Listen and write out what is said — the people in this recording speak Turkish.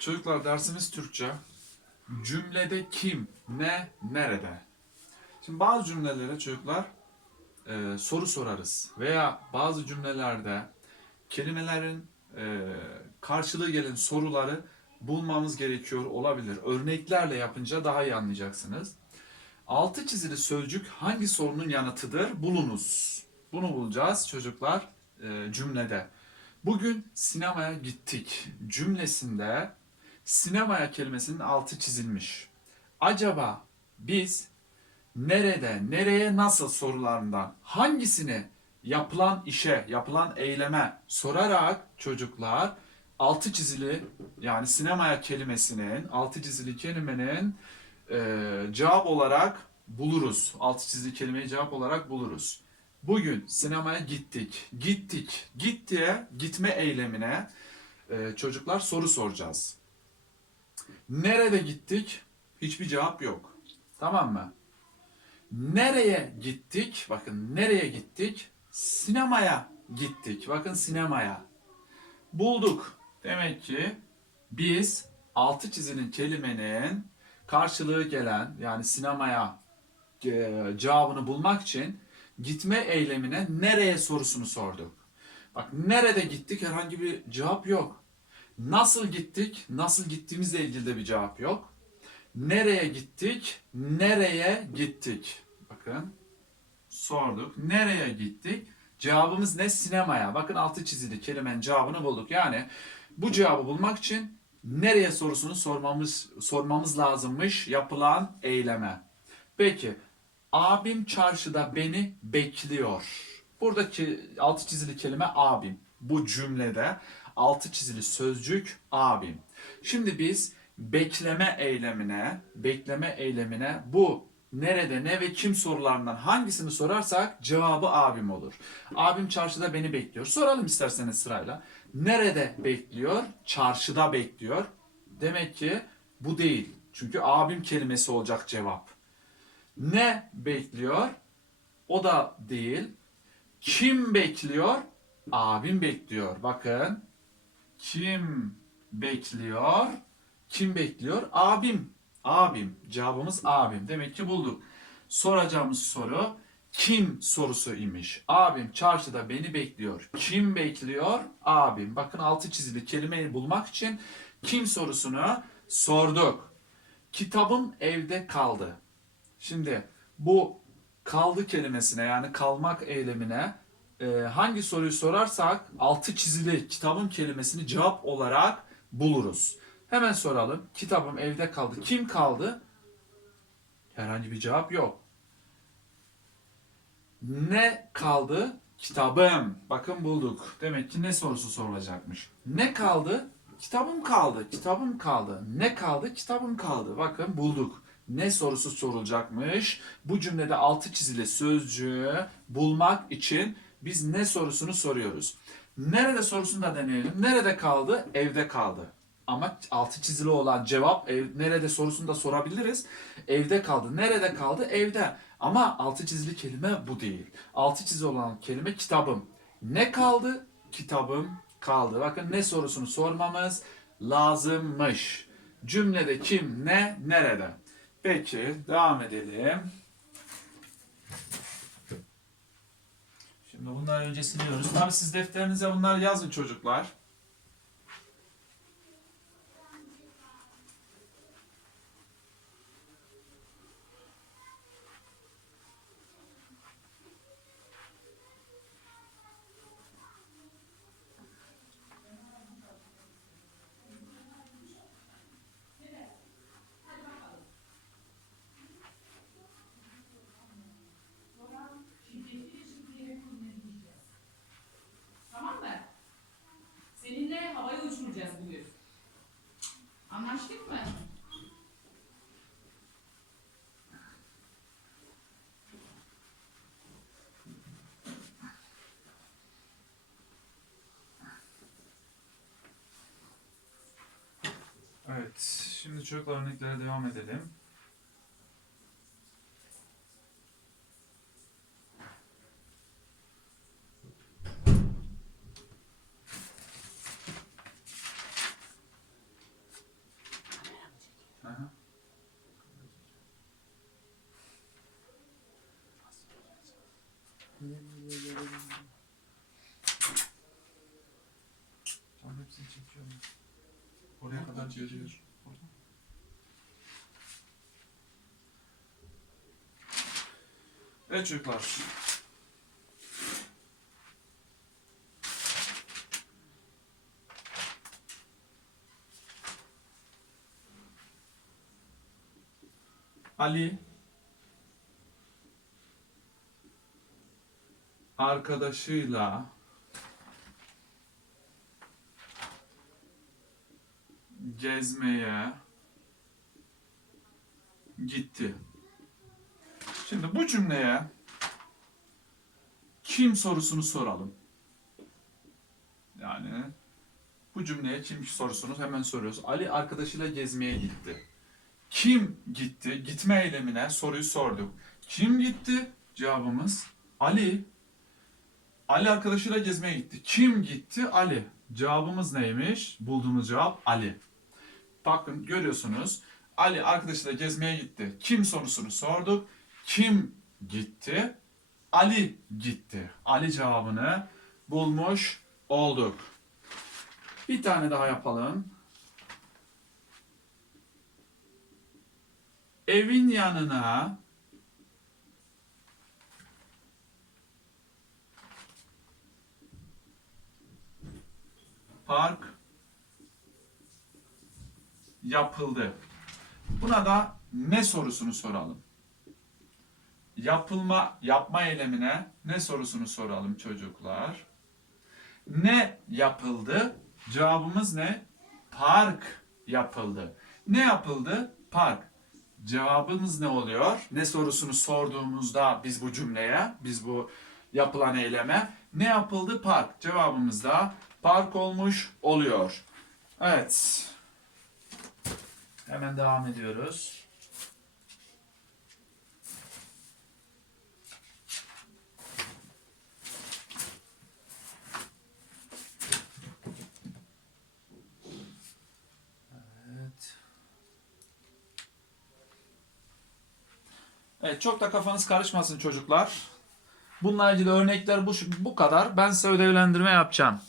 Çocuklar dersimiz Türkçe. Cümlede kim, ne, nerede? Şimdi bazı cümlelere çocuklar e, soru sorarız. Veya bazı cümlelerde kelimelerin e, karşılığı gelen soruları bulmamız gerekiyor olabilir. Örneklerle yapınca daha iyi anlayacaksınız. Altı çizili sözcük hangi sorunun yanıtıdır? Bulunuz. Bunu bulacağız çocuklar e, cümlede. Bugün sinemaya gittik cümlesinde sinemaya kelimesinin altı çizilmiş. Acaba biz nerede, nereye, nasıl sorularından hangisini yapılan işe, yapılan eyleme sorarak çocuklar altı çizili yani sinemaya kelimesinin, altı çizili kelimenin e, cevap olarak buluruz. Altı çizili kelimeyi cevap olarak buluruz. Bugün sinemaya gittik. Gittik. Gittiye, gitme eylemine e, çocuklar soru soracağız. Nerede gittik? Hiçbir cevap yok. Tamam mı? Nereye gittik? Bakın nereye gittik? Sinemaya gittik. Bakın sinemaya. Bulduk. Demek ki biz altı çizinin kelimenin karşılığı gelen yani sinemaya e, cevabını bulmak için gitme eylemine nereye sorusunu sorduk. Bak nerede gittik herhangi bir cevap yok. Nasıl gittik? Nasıl gittiğimizle ilgili de bir cevap yok. Nereye gittik? Nereye gittik? Bakın sorduk. Nereye gittik? Cevabımız ne? Sinemaya. Bakın altı çizili kelimenin cevabını bulduk. Yani bu cevabı bulmak için nereye sorusunu sormamız sormamız lazımmış yapılan eyleme. Peki abim çarşıda beni bekliyor. Buradaki altı çizili kelime abim. Bu cümlede altı çizili sözcük abim. Şimdi biz bekleme eylemine, bekleme eylemine bu nerede, ne ve kim sorularından hangisini sorarsak cevabı abim olur. Abim çarşıda beni bekliyor. Soralım isterseniz sırayla. Nerede bekliyor? Çarşıda bekliyor. Demek ki bu değil. Çünkü abim kelimesi olacak cevap. Ne bekliyor? O da değil. Kim bekliyor? Abim bekliyor. Bakın. Kim bekliyor? Kim bekliyor? Abim. Abim. Cevabımız abim. Demek ki bulduk. Soracağımız soru kim sorusu imiş. Abim çarşıda beni bekliyor. Kim bekliyor? Abim. Bakın altı çizili kelimeyi bulmak için kim sorusunu sorduk. Kitabım evde kaldı. Şimdi bu kaldı kelimesine yani kalmak eylemine e, hangi soruyu sorarsak altı çizili kitabın kelimesini cevap olarak buluruz. Hemen soralım. Kitabım evde kaldı. Kim kaldı? Herhangi bir cevap yok. Ne kaldı? Kitabım. Bakın bulduk. Demek ki ne sorusu sorulacakmış. Ne kaldı? Kitabım kaldı. Kitabım kaldı. Ne kaldı? Kitabım kaldı. Bakın bulduk. Ne sorusu sorulacakmış? Bu cümlede altı çizili sözcüğü bulmak için biz ne sorusunu soruyoruz. Nerede sorusunu da deneyelim. Nerede kaldı? Evde kaldı. Ama altı çizili olan cevap ev, nerede sorusunu da sorabiliriz. Evde kaldı. Nerede kaldı? Evde. Ama altı çizili kelime bu değil. Altı çizili olan kelime kitabım. Ne kaldı? Kitabım kaldı. Bakın ne sorusunu sormamız lazımmış. Cümlede kim, ne, nerede? Peki devam edelim. Şimdi bunları önce siliyoruz. Tabii siz defterinize bunları yazın çocuklar. Evet, şimdi çocuk örneklere devam edelim. Aha. Hepsini çekiyorum. Oraya kadar geliyor. Evet çocuklar. Ali arkadaşıyla gezmeye gitti. Şimdi bu cümleye kim sorusunu soralım. Yani bu cümleye kim sorusunu hemen soruyoruz. Ali arkadaşıyla gezmeye gitti. Kim gitti? Gitme eylemine soruyu sorduk. Kim gitti? Cevabımız Ali. Ali arkadaşıyla gezmeye gitti. Kim gitti? Ali. Cevabımız neymiş? Bulduğumuz cevap Ali. Bakın görüyorsunuz. Ali arkadaşıyla gezmeye gitti. Kim sorusunu sorduk. Kim gitti? Ali gitti. Ali cevabını bulmuş olduk. Bir tane daha yapalım. Evin yanına park yapıldı. Buna da ne sorusunu soralım. Yapılma, yapma eylemine ne sorusunu soralım çocuklar. Ne yapıldı? Cevabımız ne? Park yapıldı. Ne yapıldı? Park. Cevabımız ne oluyor? Ne sorusunu sorduğumuzda biz bu cümleye, biz bu yapılan eyleme ne yapıldı? Park. Cevabımız da park olmuş oluyor. Evet. Hemen devam ediyoruz. Evet. Evet çok da kafanız karışmasın çocuklar. Bununla ilgili örnekler bu, bu kadar. Ben size ödevlendirme yapacağım.